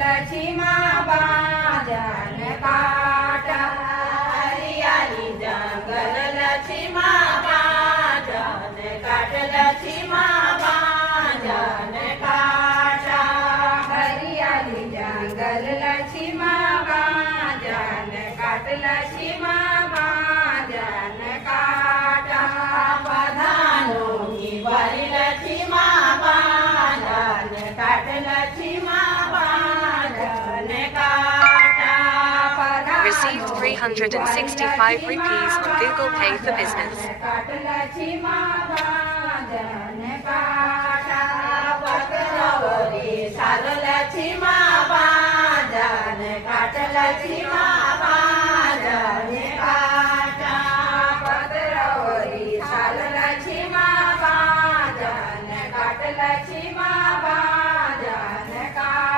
लक्ष्मा बाजन काटा हरियाली जंगल लक्ष्मा बाजन काट लक्ष्मा बाजन काटा हरियाली जंगल लक्ष्मा बाजन काट लक्ष्मा बाजन काटा पधानो की बारी लक्ष्मा बाजन काट Laxma Received 365 rupees on Google Pay for Business. Laxma